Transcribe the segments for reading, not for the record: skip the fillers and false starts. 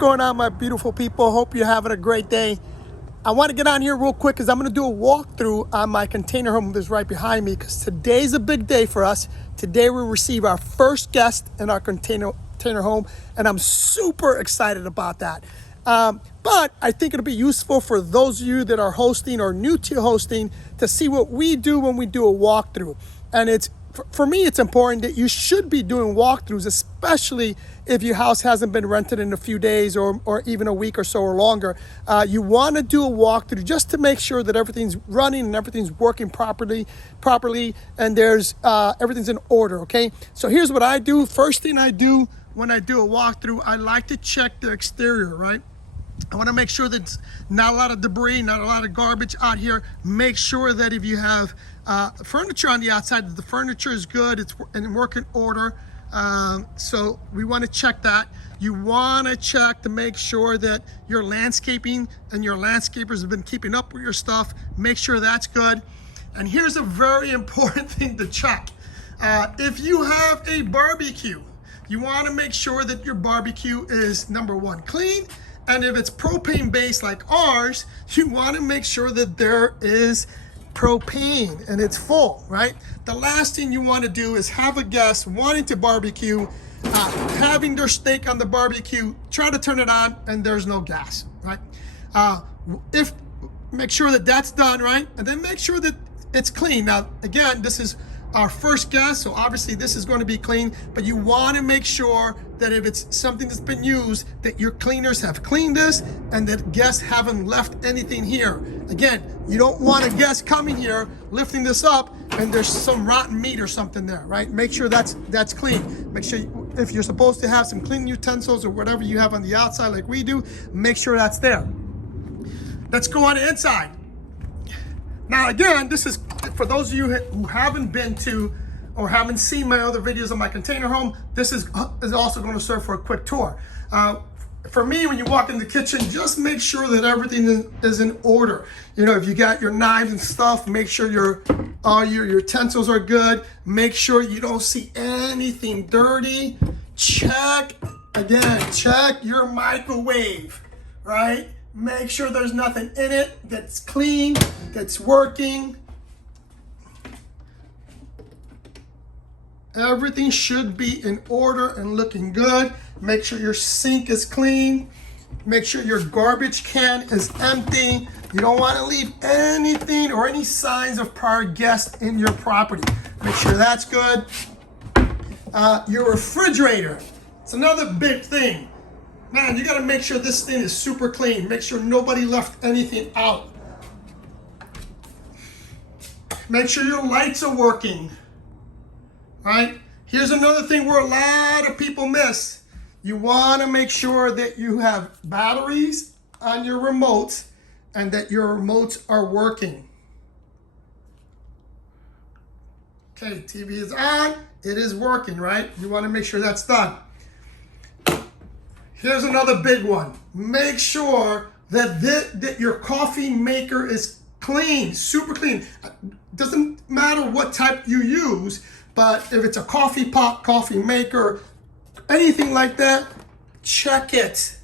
going on, my beautiful people? Hope you're having a great day. I want to get on here real quick because I'm going to do a walkthrough on my container home that's right behind me, because today's a big day for us. Today we receive our first guest in our container home, and I'm super excited about that. But I think it'll be useful for those of you that are hosting or new to hosting to see what we do when we do a walkthrough. And it's for me, it's important that you should be doing walkthroughs, especially if your house hasn't been rented in a few days or even a week or so or longer. You want to do a walkthrough just to make sure that everything's running and everything's working properly, and there's everything's in order. Okay. So here's what I do. First thing I do when I do a walkthrough, I like to check the exterior. Right. I want to make sure that not a lot of debris, not a lot of garbage out here. Make sure that if you have furniture on the outside, that the furniture is good, it's in working order. So we want to check that. You want to check to make sure that your landscaping and your landscapers have been keeping up with your stuff. Make sure that's good. And here's a very important thing to check. If you have a barbecue, you want to make sure that your barbecue is, number one, clean. And if it's propane based like ours, you want to make sure that there is propane and it's full, right? The last thing you want to do is have a guest wanting to barbecue, having their steak on the barbecue, try to turn it on and there's no gas, right? Make sure that that's done, right? And then make sure that it's clean. Now, again, this is our first guest, so obviously this is going to be clean, but you want to make sure that if it's something that's been used, that your cleaners have cleaned this and that guests haven't left anything here. Again, you don't want a guest coming here, lifting this up, and there's some rotten meat or something there, right? Make sure that's clean. Make sure if you're supposed to have some clean utensils or whatever you have on the outside like we do, make sure that's there. Let's go on the inside. Now, again, this is for those of you who haven't been to or haven't seen my other videos on my container home. This is also going to serve for a quick tour. For me, when you walk in the kitchen, just make sure that everything is in order. You know, if you got your knives and stuff, make sure all your utensils are good. Make sure you don't see anything dirty. Check your microwave, right? Make sure there's nothing in it that's clean, that's working. Everything should be in order and looking good. Make sure your sink is clean. Make sure your garbage can is empty. You don't want to leave anything or any signs of prior guests in your property. Make sure that's good. Your refrigerator. It's another big thing. Man, you got to make sure this thing is super clean. Make sure nobody left anything out. Make sure your lights are working. Right? Here's another thing where a lot of people miss. You want to make sure that you have batteries on your remotes and that your remotes are working. Okay, TV is on. It is working, right? You want to make sure that's done. Here's another big one. Make sure that your coffee maker is clean, super clean. Doesn't matter what type you use, but if it's a coffee pot, coffee maker, anything like that, check it.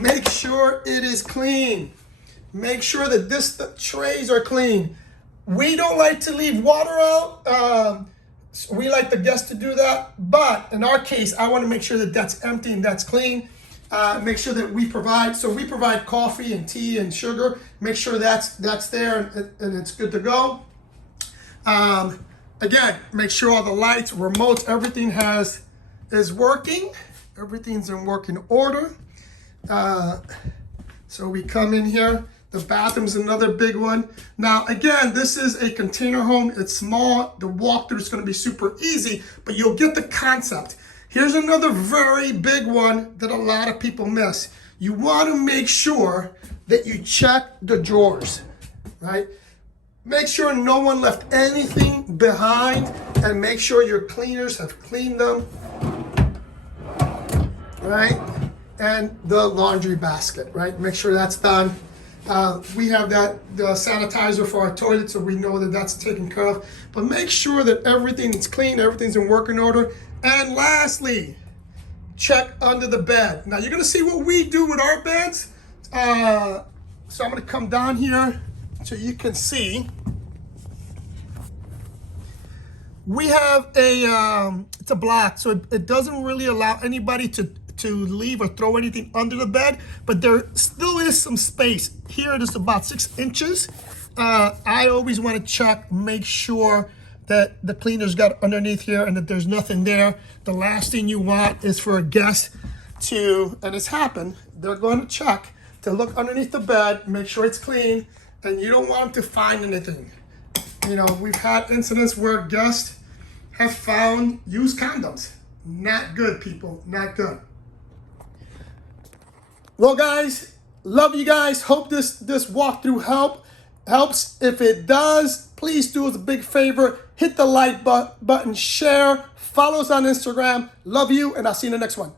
Make sure it is clean. Make sure that the trays are clean. We don't like to leave water out. We like the guests to do that, but in our case, I want to make sure that that's empty and that's clean. Make sure that we provide coffee and tea and sugar. Make sure that's there and it's good to go. Again, make sure all the lights, remotes, everything is working. Everything's in working order. So we come in here. The bathroom's another big one. Now, again, this is a container home. It's small. The walkthrough is going to be super easy, but you'll get the concept. Here's another very big one that a lot of people miss. You want to make sure that you check the drawers, right? Make sure no one left anything behind and make sure your cleaners have cleaned them, right? And the laundry basket, right? Make sure that's done. We have the sanitizer for our toilet, so we know that that's taken care of. But make sure that everything is clean, everything's in working order. And lastly, check under the bed. Now you're gonna see what we do with our beds. So I'm gonna come down here so you can see. We have it's a block, so it doesn't really allow anybody to leave or throw anything under the bed, but there still is some space. Here it is about 6 inches. I always want to check, make sure that the cleaner's got underneath here and that there's nothing there. The last thing you want is for a guest to, and it's happened, they're going to check to look underneath the bed, make sure it's clean, and you don't want them to find anything. You know, we've had incidents where guests have found used condoms. Not good, people, not good. Well, guys, love you guys. Hope this walkthrough helps. If it does, please do us a big favor. Hit the like button, share, follow us on Instagram. Love you, and I'll see you in the next one.